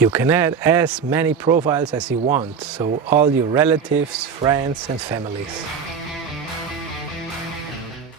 You can add as many profiles as you want, so all your relatives, friends and families.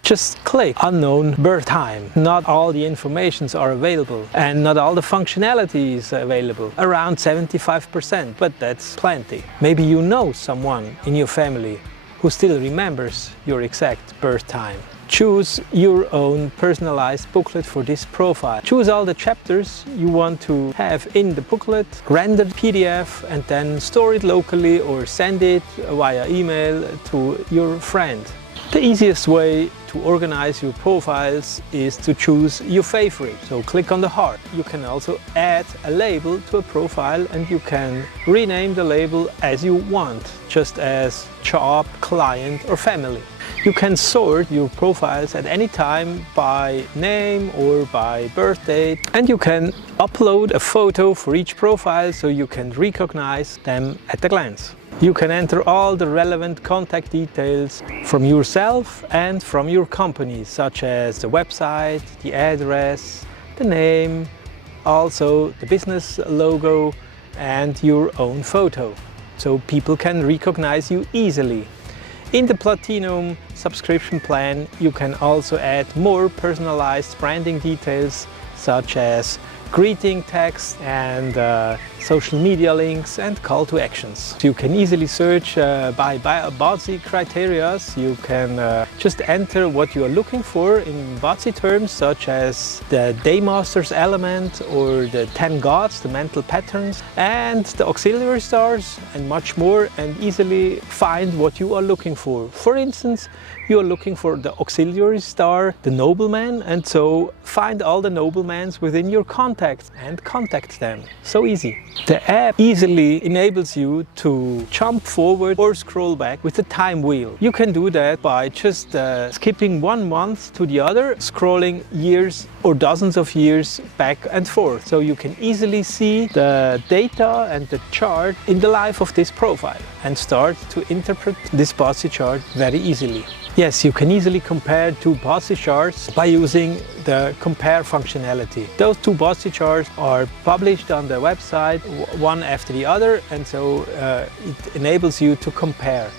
Just click unknown birth time. Not all the informations are available and not all the functionality is available. Around 75%, but that's plenty. Maybe you know someone in your family who still remembers your exact birth time. Choose your own personalized booklet for this profile. Choose all the chapters you want to have in the booklet, render PDF and then store it locally or send it via email to your friend. The easiest way to organize your profiles is to choose your favorite. So click on the heart. You can also add a label to a profile and you can rename the label as you want, just as job, client or family. You can sort your profiles at any time by name or by birth date, and you can upload a photo for each profile so you can recognize them at a glance. You can enter all the relevant contact details from yourself and from your company, such as the website, the address, the name, also the business logo and your own photo, so people can recognize you easily. In the Platinum subscription plan, you can also add more personalized branding details, such as greeting text and social media links and call to actions. You can easily search by BaZi criteria. You can just enter what you are looking for in BaZi terms, such as the Daymasters element or the 10 gods, the mental patterns, and the auxiliary stars and much more, and easily find what you are looking for. For instance, you are looking for the auxiliary star, the nobleman, and so find all the noblemans within your contacts and contact them. So easy. The app easily enables you to jump forward or scroll back with the time wheel. You can do that by just skipping 1 month to the other, scrolling years or dozens of years back and forth. So you can easily see the data and the chart in the life of this profile and start to interpret this BaZi chart very easily. Yes, you can easily compare two BaZi charts by using the compare functionality. Those two BaZi charts are published on the website one after the other, and so it enables you to compare.